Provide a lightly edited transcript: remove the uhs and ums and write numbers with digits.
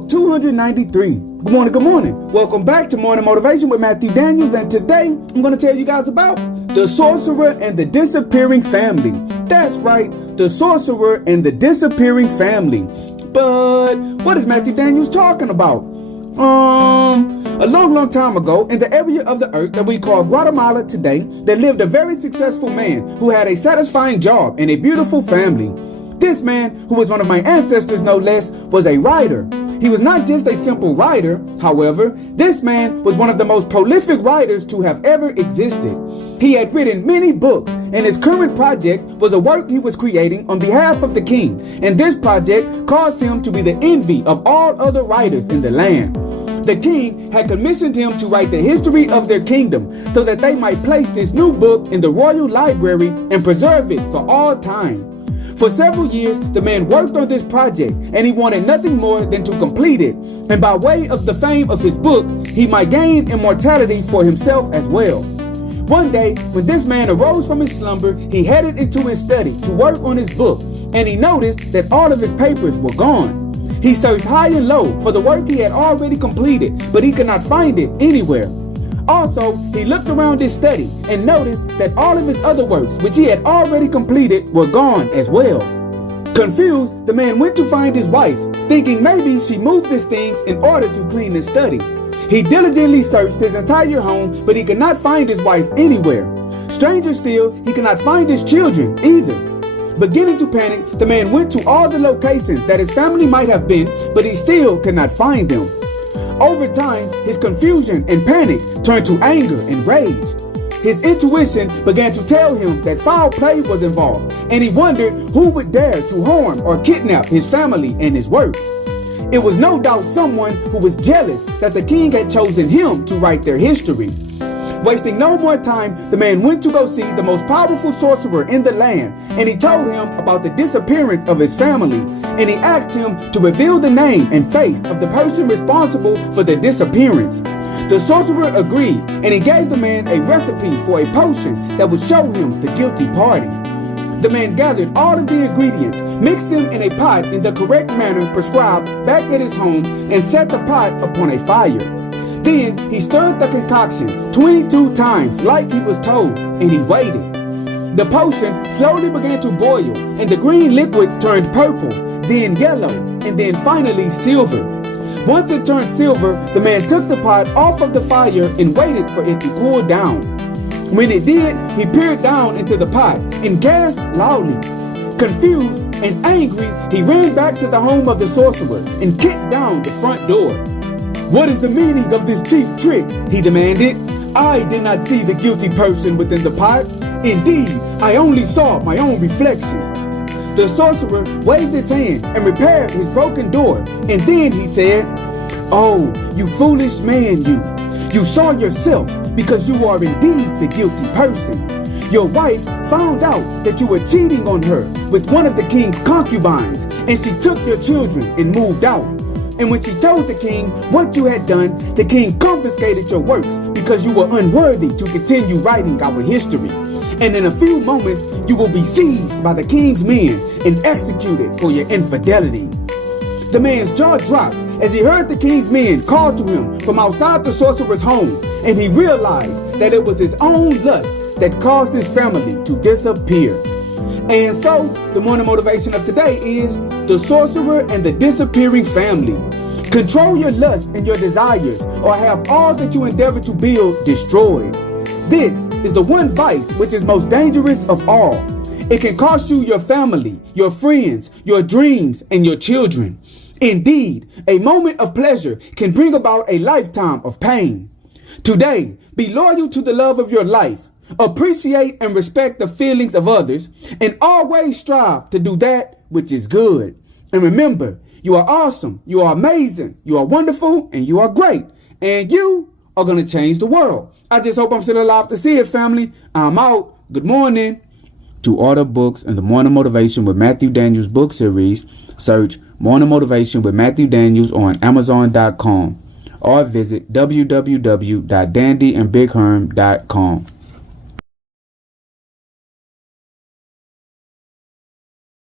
book 293. Good morning, good morning. Welcome back to Morning Motivation with Matthew Daniels, and today I'm going to tell you guys about the Sorcerer and the Disappearing Family. That's right, the Sorcerer and the Disappearing Family. But what is Matthew Daniels talking about? A long time ago, in the area of the earth that we call Guatemala today, there lived a very successful man who had a satisfying job and a beautiful family. This man, who was one of my ancestors no less, was a writer. He was not just a simple writer, however. This man was one of the most prolific writers to have ever existed. He had written many books, and his current project was a work he was creating on behalf of the king, and this project caused him to be the envy of all other writers in the land. The king had commissioned him to write the history of their kingdom so that they might place this new book in the royal library and preserve it for all time. For several years, the man worked on this project, and he wanted nothing more than to complete it, and by way of the fame of his book, he might gain immortality for himself as well. One day, when this man arose from his slumber, he headed into his study to work on his book, and he noticed that all of his papers were gone. He searched high and low for the work he had already completed, but he could not find it anywhere. Also, he looked around his study and noticed that all of his other works, which he had already completed, were gone as well. Confused, the man went to find his wife, thinking maybe she moved his things in order to clean his study. He diligently searched his entire home, but he could not find his wife anywhere. Stranger still, he could not find his children either. Beginning to panic, the man went to all the locations that his family might have been, but he still could not find them. Over time, his confusion and panic turned to anger and rage. His intuition began to tell him that foul play was involved, and he wondered who would dare to harm or kidnap his family and his work. It was no doubt someone who was jealous that the king had chosen him to write their history. Wasting no more time, the man went to go see the most powerful sorcerer in the land, and he told him about the disappearance of his family, and he asked him to reveal the name and face of the person responsible for the disappearance. The sorcerer agreed, and he gave the man a recipe for a potion that would show him the guilty party. The man gathered all of the ingredients, mixed them in a pot in the correct manner prescribed back at his home, and set the pot upon a fire. Then he stirred the concoction 22 times like he was told, and he waited. The potion slowly began to boil, and the green liquid turned purple, then yellow, and then finally silver. Once it turned silver, the man took the pot off of the fire and waited for it to cool down. When it did, he peered down into the pot and gasped loudly. Confused and angry, he ran back to the home of the sorcerer and kicked down the front door. "What is the meaning of this cheap trick?" he demanded. "I did not see the guilty person within the pot. Indeed, I only saw my own reflection." The sorcerer waved his hand and repaired his broken door, and then he said, "Oh, you foolish man, you! You saw yourself because you are indeed the guilty person. Your wife found out that you were cheating on her with one of the king's concubines, and she took your children and moved out. And when she told the king what you had done, the king confiscated your works because you were unworthy to continue writing our history. And in a few moments, you will be seized by the king's men and executed for your infidelity." The man's jaw dropped as he heard the king's men call to him from outside the sorcerer's home, and he realized that it was his own lust that caused his family to disappear. And so, the morning motivation of today is the sorcerer and the disappearing family. Control your lust and your desires, or have all that you endeavor to build destroyed. This is the one vice which is most dangerous of all. It can cost you your family, your friends, your dreams, and your children. Indeed, a moment of pleasure can bring about a lifetime of pain. Today, be loyal to the love of your life. Appreciate and respect the feelings of others, and always strive to do that which is good. And remember, you are awesome, you are amazing, you are wonderful, and you are great. And you are going to change the world. I just hope I'm still alive to see it, family. I'm out. Good morning. To order books in the Morning Motivation with Matthew Daniels book series, search Morning Motivation with Matthew Daniels on Amazon.com or visit www.dandyandbigherm.com.